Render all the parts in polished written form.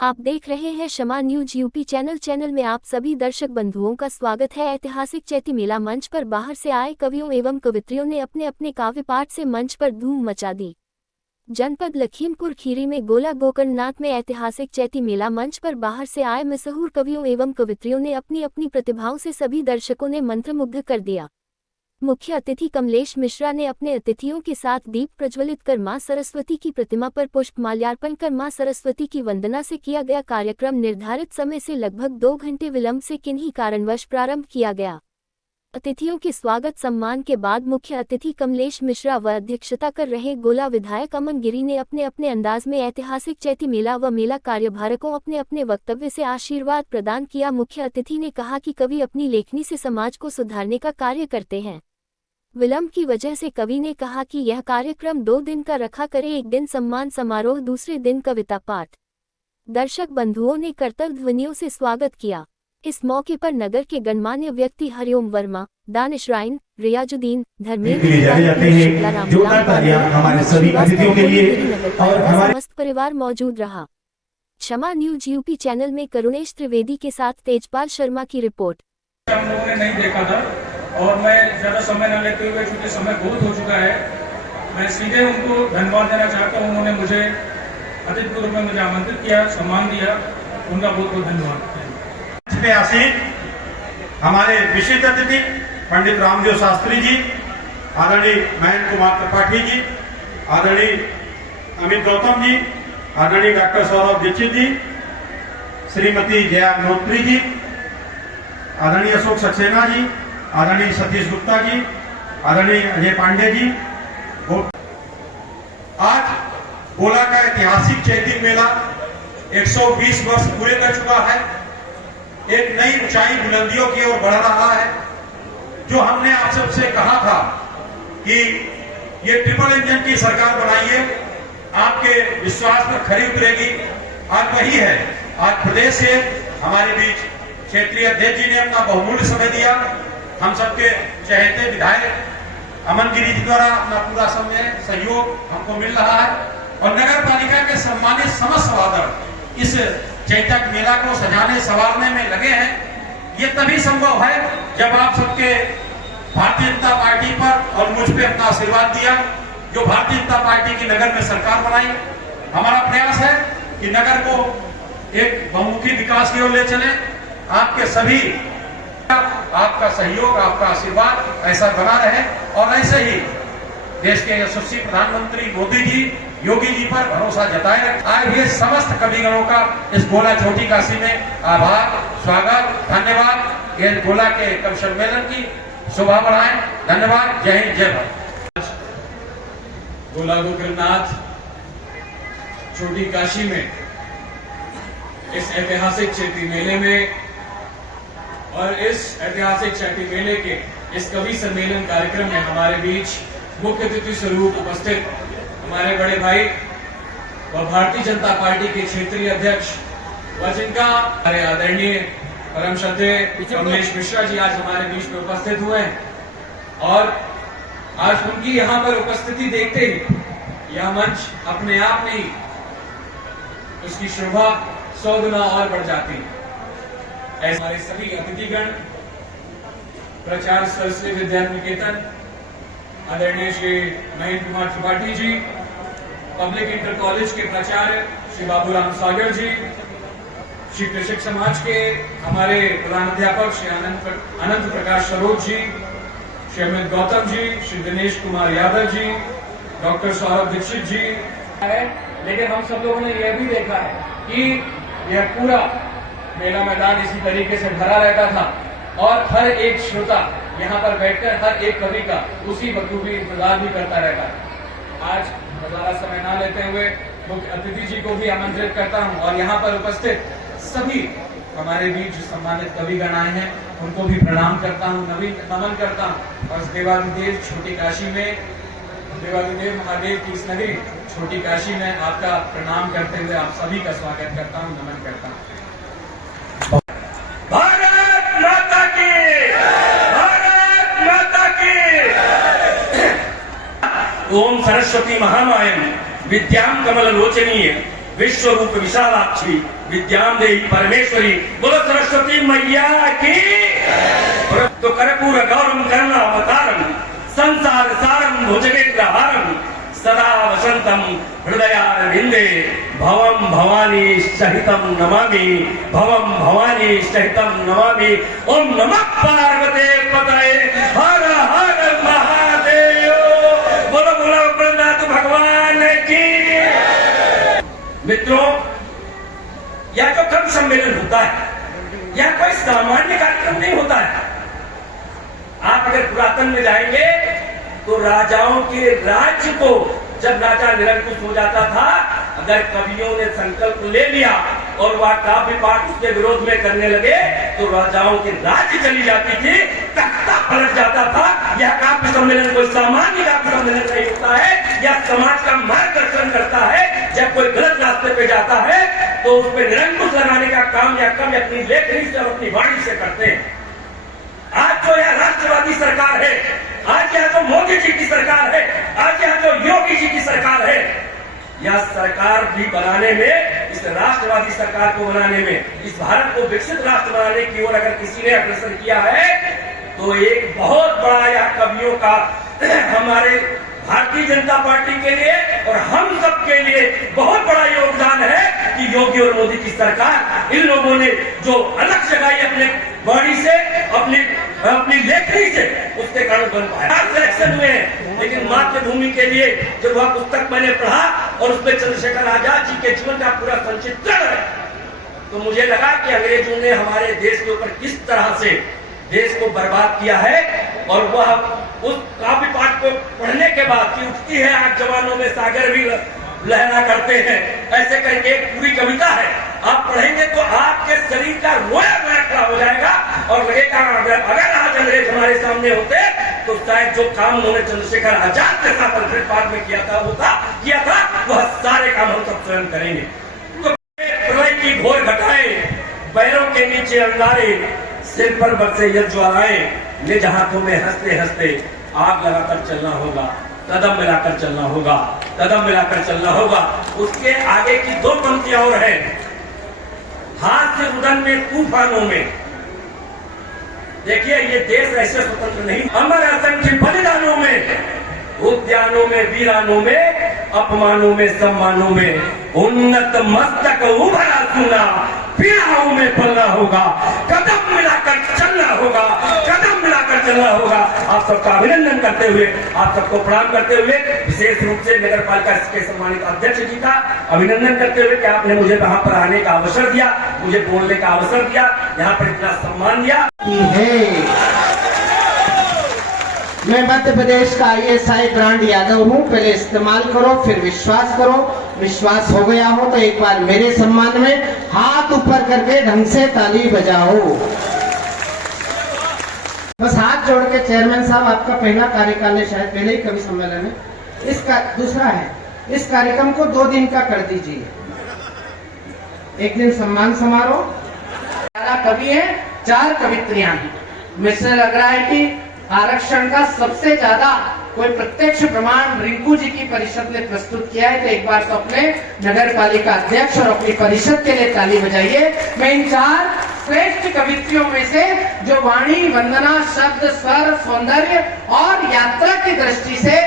आप देख रहे हैं शमा न्यूज यूपी चैनल में आप सभी दर्शक बंधुओं का स्वागत है। ऐतिहासिक चैती मेला मंच पर बाहर से आए कवियों एवं कवित्रियों ने अपने अपने काव्य पाठ से मंच पर धूम मचा दी। जनपद लखीमपुर खीरी में गोला गोकर्णनाथ में ऐतिहासिक चैती मेला मंच पर बाहर से आए मशहूर कवियों एवं कवित्रियों ने अपनी अपनी प्रतिभाओं से सभी दर्शकों ने मंत्रमुग्ध कर दिया। मुख्य अतिथि कमलेश मिश्रा ने अपने अतिथियों के साथ दीप प्रज्वलित कर मां सरस्वती की प्रतिमा पर पुष्प माल्यार्पण कर मां सरस्वती की वंदना से किया गया। कार्यक्रम निर्धारित समय से लगभग 2 घंटे विलंब से किन्हीं कारणवश प्रारंभ किया गया। अतिथियों के स्वागत सम्मान के बाद मुख्य अतिथि कमलेश मिश्रा व अध्यक्षता कर रहे गोला विधायक अमन गिरी ने अपने अपने अंदाज में ऐतिहासिक चैती मेला व मेला कार्यभारकों अपने अपने वक्तव्य से आशीर्वाद प्रदान किया। मुख्य अतिथि ने कहा कि कवि अपनी लेखनी से समाज को सुधारने का कार्य करते हैं। विलंब की वजह से कवि ने कहा कि यह कार्यक्रम 2 दिन का रखा करे, एक दिन सम्मान समारोह, दूसरे दिन कविता पाठ। दर्शक बंधुओं ने करतल ध्वनियों से स्वागत किया। इस मौके पर नगर के गणमान्य व्यक्ति हरिओम वर्मा, दानिश राइन, रियाजुद्दीन, समस्त परिवार मौजूद रहा। शमा न्यूज यूपी चैनल में करुणेश त्रिवेदी के साथ तेजपाल शर्मा की रिपोर्ट। हम लोगों ने नहीं देखा था और मैं ज़्यादा समय न लेते हुए, चूँकि समय बहुत हो चुका है, मैं सीधे उनको धन्यवाद देना चाहता हूँ। उन्होंने मुझे अतिथि के रूप में मुझे आमंत्रित किया, सम्मान दिया, उनका बहुत बहुत धन्यवाद। इसमें आसीन हमारे विशिष्ट अतिथि पंडित रामदेव शास्त्री जी, आदरणीय महेंद्र कुमार त्रिपाठी जी, आदरणीय अमित गौतम जी, आदरणीय डॉक्टर सौरभ दीक्षित जी, श्रीमती जया नोत्री जी, आदरणीय अशोक सक्सेना जी, आदरणीय सतीश गुप्ता जी, आदरणीय अजय पांडे जी। आज गोला का ऐतिहासिक चैती मेला 120 वर्ष पूरे कर चुका है, एक नई ऊंचाई बुलंदियों की ओर बढ़ रहा है। जो हमने आप सबसे कहा था कि ये ट्रिपल इंजन की सरकार बनाइए, आपके विश्वास पर खरी उतरेगी, आज वही है। आज प्रदेश से हमारे बीच क्षेत्रीय अध्यक्ष जी ने अपना बहुमूल्य समय दिया। हम सबके चहेते विधायक अमन गिरी जी द्वारा अपना पूरा समय सहयोग हमको मिल रहा है और नगर पालिका के सम्मानित समस्त सभासद इस चैतक मेला को सजाने संवारने में लगे हैं। ये तभी संभव है जब आप सबके भारतीय जनता पार्टी पर और मुझ पे अपना आशीर्वाद दिया, जो भारतीय जनता पार्टी की नगर में सरकार बनाई। हमारा प्रयास है कि नगर को एक बहुमुखी विकास की ओर ले चले। आपके सभी आपका सहयोग, आपका आशीर्वाद ऐसा बना रहे और ऐसे ही देश के यशस्वी प्रधानमंत्री मोदी जी, योगी जी पर भरोसा जताए रखें। आज ये समस्त कविगणों का इस गोला छोटी काशी में आभार, स्वागत, धन्यवाद। ये गोला के कवि सम्मेलन की शोभा बढ़ाएं। धन्यवाद। जय हिंद, जय भारत। गोला गोकर्णनाथ छोटी काशी में इस ऐतिहासिक चैती मेले में और इस ऐतिहासिक चैती मेले के इस कवि सम्मेलन कार्यक्रम में हमारे बीच मुख्य अतिथि स्वरूप उपस्थित हमारे बड़े भाई व भारतीय जनता पार्टी के क्षेत्रीय अध्यक्ष व जिनका हमारे आदरणीय परम श्रद्धेय कमलेश मिश्रा जी आज हमारे बीच में उपस्थित हुए हैं और आज उनकी यहाँ पर उपस्थिति देखते ही यह मंच अपने आप में ही उसकी शोभा 100 गुना और बढ़ जाती है। ऐसे हमारे सभी अतिथिगण, प्राचार्य सरस्वती विद्या निकेतन आदरणीय Shri Mahendra Kumar Tripathi ji, public inter college के प्राचार्य श्री बाबूराम सागर जी, श्री कृषक समाज के हमारे प्रधान अध्यापक श्री अनंत प्रकाश सरोज जी, श्री अमित गौतम जी, श्री दिनेश कुमार यादव जी, डॉक्टर सौरभ दीक्षित जी है। लेकिन हम सब लोगों ने यह भी देखा है कि यह पूरा मेला मैदान इसी तरीके से भरा रहता था और हर एक श्रोता यहाँ पर बैठकर हर एक कवि का उसी बखूबी इंतजार भी करता रहता है। आज ज्यादा समय ना लेते हुए मुख्य अतिथि जी को भी आमंत्रित करता हूँ और यहाँ पर उपस्थित सभी हमारे बीच जो सम्मानित कविगण आए हैं उनको भी प्रणाम करता हूँ, नमन करता हूँ। और देवादिदेव छोटी काशी में, देवादिदेव महादेव की इस नगरी छोटी काशी में आपका प्रणाम करते हुए आप सभी का स्वागत करता हूँ, नमन करता हूँ। भारत माता की, भारत माता की। ओम सरस्वती महामायं विद्यां कमल लोचनीय विश्व रूप विशालाक्षी विद्याम देही परमेश्वरी बोलो सरस्वती मैया की। तो कर्पूर गौरम करुणा अवतारम संसार सारम भुजगेंद्र हारम सदा वसंतम हृदयारविंदे भवम भवानी सहितम नमामि भवम भवानी सहितम नमामि। ओम नमः पार्वते पतये हर हर महादेव। बोलो बोलो प्रहलाद भगवान की। मित्रों, यह जो कवि सम्मेलन होता है यह कोई सामान्य कार्यक्रम नहीं होता है। आप अगर पुरातन में जाएंगे तो राजाओं के राज्य को जब राजा निरंकुश हो जाता था, अगर कवियों ने संकल्प ले लिया और वह काव्य पाठ उसके विरोध में करने लगे तो राजाओं के राज्य चली जाती थी, तख्ता पलट जाता था। यह काव्य सम्मेलन कोई सामान्य काव्य सम्मेलन नहीं होता है। यह समाज का मार्गदर्शन करता है। जब कोई गलत रास्ते पे जाता है तो उस पर निरंकुश लगाने का काम या कवि अपनी लेखनी से और अपनी वाणी से करते हैं। आज जो यह राष्ट्रवादी सरकार है, आज यह जो मोदी जी की सरकार है, आज यह जो योगी जी की सरकार है, यह सरकार भी बनाने में, इस राष्ट्रवादी सरकार को बनाने में, इस भारत को विकसित राष्ट्र बनाने की ओर अगर किसी ने अग्रसर किया है तो एक बहुत बड़ा यह कवियों का हमारे भारतीय जनता पार्टी के लिए और हम सब के लिए बहुत बड़ा योगदान है कि योगी और मोदी की सरकार, इन लोगों ने जो अलग जगाई अपने बॉडी से, अपनी लेखनी से, उसके कारण बन पाया। सिलेक्शन में लेकिन मातृभूमि के लिए जब वह पुस्तक मैंने पढ़ा और उसमें चंद्रशेखर आजाद जी के जीवन का पूरा संचित्रण है तो मुझे लगा कि अंग्रेजों ने हमारे देश के ऊपर किस तरह से देश को बर्बाद किया है। और वह उस काव्य पाठ को पढ़ने के बाद की उठती है आग जवानों में सागर भी लहरा करते हैं, ऐसे करके एक पूरी कविता है। आप पढ़ेंगे तो आपके शरीर का रोया रोया खड़ा हो जाएगा और लगेगा अगर आज अंग्रेज हमारे सामने होते तो शायद जो काम उन्होंने चंद्रशेखर आजाद के साथ अल्फ्रेड में किया था वह सारे काम हम सब स्वयं करेंगे। तो प्रलय की घोर घटाए, पैरों के नीचे अंगारे, सिर पर बरसे यह ज्वालाएं, निज हाथों में हंसते हंसते आग लगाकर चलना होगा, कदम मिलाकर चलना होगा, कदम मिलाकर चलना होगा। उसके आगे की दो पंक्तियां और हैं, हाथ से रुदन में तूफानों में। देखिए ये देश ऐसे स्वतंत्र नहीं, अमर असंख्य बलिदानों में, उद्यानों में, वीरानों में, अपमानों में, सम्मानों में, उन्नत मस्तक उभरा सुना, पीड़ाओं में पलना होगा, कदम मिलाकर चलना होगा, कदम मिलाकर चलना होगा। आप सबका अभिनंदन करते हुए, आप सबको प्रणाम करते हुए, विशेष रूप से नगर पालिका के सम्मानित अध्यक्ष जी का अभिनंदन करते हुए कि आपने मुझे वहां पर आने का अवसर दिया, मुझे बोलने का अवसर दिया, यहाँ पर इतना सम्मान दिया। मैं मध्य प्रदेश का ISI ब्रांड यादव हूँ। पहले इस्तेमाल करो फिर विश्वास करो। विश्वास हो गया हो तो एक बार मेरे सम्मान में हाथ ऊपर करके ढंग से ताली बजाओ। बस हाथ जोड़ के चेयरमैन साहब, आपका पहला कार्यकाल है, शायद पहले ही कवि सम्मेलन है, इसका दूसरा है, इस कार्यक्रम को 2 दिन का कर दीजिए। एक दिन सम्मान समारोह, 11 कवि है, 4 कवित्रियां हैं। मिस्टर अग्राही आरक्षण का सबसे ज्यादा कोई प्रत्यक्ष प्रमाण रिंकू जी की परिषद ने प्रस्तुत किया है, तो एक बार तो अपने नगर पालिका अध्यक्ष और अपनी परिषद के लिए ताली बजाइए। मैं इन 4 श्रेष्ठ कवित्रियों में से जो वाणी, वंदना, शब्द, स्वर, सौंदर्य और यात्रा की दृष्टि से,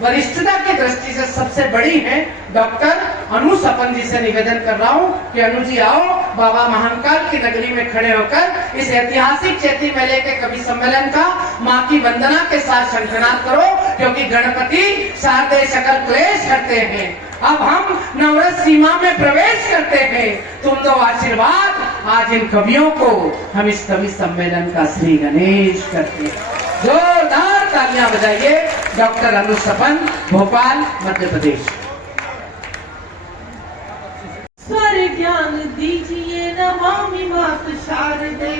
वरिष्ठता की दृष्टि से सबसे बड़ी है, डॉक्टर अनु सपन जी से निवेदन कर रहा हूँ कि अनु जी आओ, बाबा महाकाल की नगरी में खड़े होकर इस ऐतिहासिक चैती मेले के कवि सम्मेलन का माँ की वंदना के साथ शंखनाद करो, क्योंकि गणपति शारदे सकल क्लेश करते हैं। अब हम नवरस सीमा में प्रवेश करते हैं, तुम दो आशीर्वाद आज इन कवियों को हम इस कवि सम्मेलन का श्री गणेश करते हैं। जोरदार तालियां बजाइए। डॉक्टर अनु सपन, भोपाल, मध्य प्रदेश। स्वर ज्ञान दीजिए नमामि मात शारदे,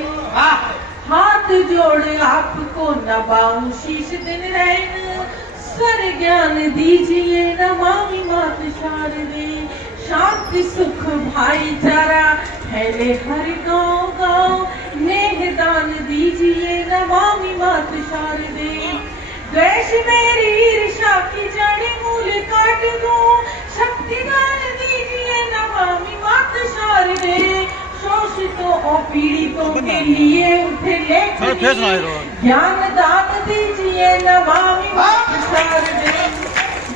हाथ जोड़ आपको नवाऊं शीश दिन रैन। स्वर ज्ञान दीजिए नमामि मात शारदे, शांति सुख भाईचारा फैले हर गांव गांव। नेह दान दीजिए नमामि मात शारदे, द्वेष मेरी ईर्ष्या की जड़ मूल काट दूं। शक्ति दान दीजिए नमामि पीड़ितों के लिए उठे लेख ज्ञान दान दीजिए नमामि मातु शारदे,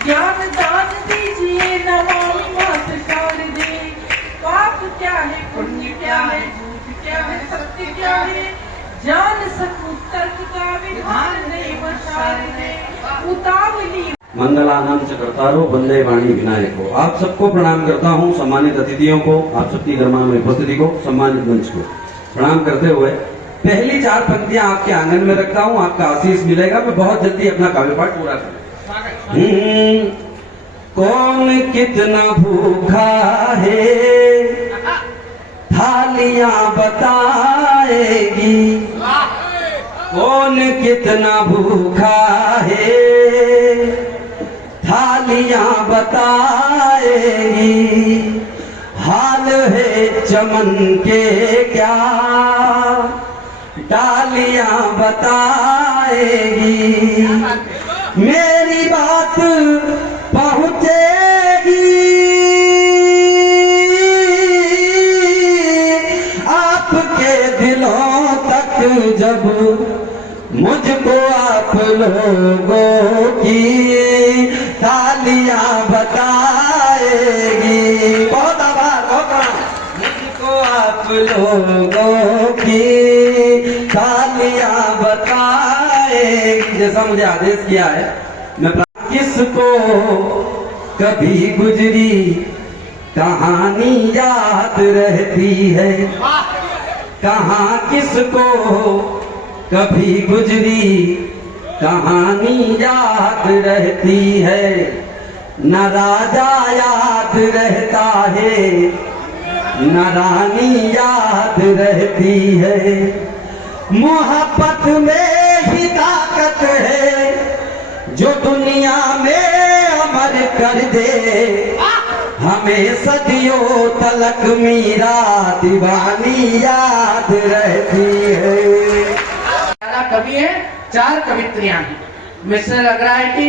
ज्ञान दान दीजिए नमामि मातु शारदे। पाप क्या है, पुण्य क्या है, झूठ क्या है, सत्य क्या है, जान सकूं तर्क का विधान देव शारदे। उतावली मंगलानाम च कर्तारो वंदे वाणी विनायको। आप सबको प्रणाम करता हूँ, सम्मानित अतिथियों को, आप सबकी गर्मान्वित उपस्थिति को, सम्मानित मंच को प्रणाम करते हुए पहली 4 पंक्तियां आपके आंगन में रखता हूँ, आपका आशीष मिलेगा। मैं बहुत जल्दी अपना काव्य पाठ पूरा करूँ। कौन कितना भूखा है थालियां बताएगी, कौन कितना भूखा है थालियां बताएगी, हाल है चमन के क्या डालियां बताएगी, मेरी बात पहुंचेगी आपके दिलों तक जब मुझको आप लोगों की तालियां बताएगी। बहुत आभार, बहुत आभार। मुझको आप लोगों की तालियां बताएगी। जैसा मुझे आदेश किया है, मैं किसको कभी गुजरी कहानी याद रहती है, कहाँ किसको कभी गुजरी कहानी याद रहती है, न राजा याद रहता है न रानी याद रहती है, मोहब्बत में ही ताकत है जो दुनिया में अमर कर दे, हमें सदियों तलक मीरा दीवानी याद रहती है। कवि है, 4 कवित्रियां हैं। मुझसे लग रहा है कि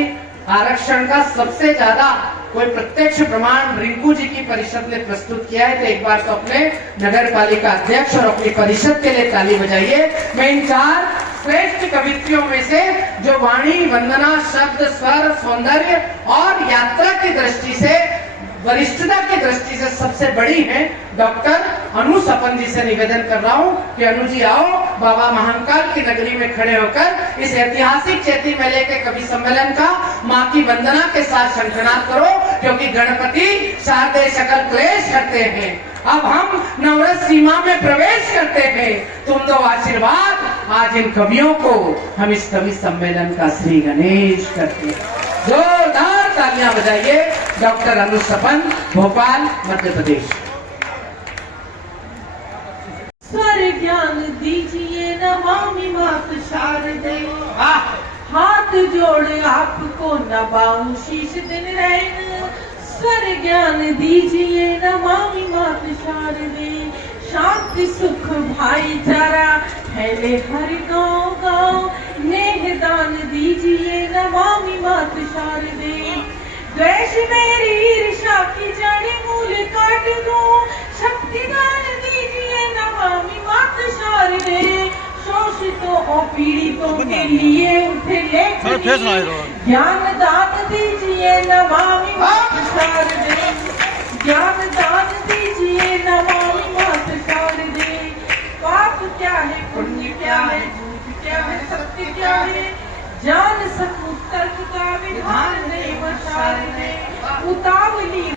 आरक्षण का सबसे ज्यादा कोई प्रत्यक्ष प्रमाण रिंकू जी की परिषद ने प्रस्तुत किया है, तो एक बार तो अपने नगर पालिका अध्यक्ष और अपनी परिषद के लिए ताली बजाइए। मैं इन 4 श्रेष्ठ कवित्रियों में से जो वाणी, वंदना, शब्द, स्वर, सौंदर्य और यात्रा की दृष्टि से, वरिष्ठता की दृष्टि से सबसे बड़ी है, डॉक्टर अनु सपन जी से निवेदन कर रहा हूँ कि अनु जी आओ, बाबा महाकाल की नगरी में खड़े होकर इस ऐतिहासिक चैती मेले के कवि सम्मेलन का माँ की वंदना के साथ शंखनाद करो, क्योंकि गणपति शारदे सकल क्लेश करते हैं। अब हम नवरस सीमा में प्रवेश करते हैं, तुम दो आशीर्वाद आज इन कवियों को हम इस कवि सम्मेलन का श्री गणेश करते हैं। जोरदार तालियां बजाइए। डॉक्टर अनु सपन, भोपाल, मध्य प्रदेश। स्वर ज्ञान दीजिए नमामि मातु शारदे, हाथ जोड़े आपको नवाऊं शीश दिन रैन, स्वर ज्ञान दीजिए नमामि मातु शारदे, शांति सुख भाईचारा फैले हर गांव गांव, नेह दान दीजिए नमामि मातु शारदे, द्वेष मेरी ईर्ष्या की जड़ मूल काट दूं, शक्ति दान दीजिए नमामि मातु शारदे, शोषितों और पीड़ितों के लिए उठे लेख ज्ञान दान दीजिए नमामि मातु शारदे, ज्ञान दान दीजिए नमामि मातु शारदे। पाप क्या है, पुण्य क्या है, झूठ क्या है, सत्य क्या है, जान सकूं तर्क का विधान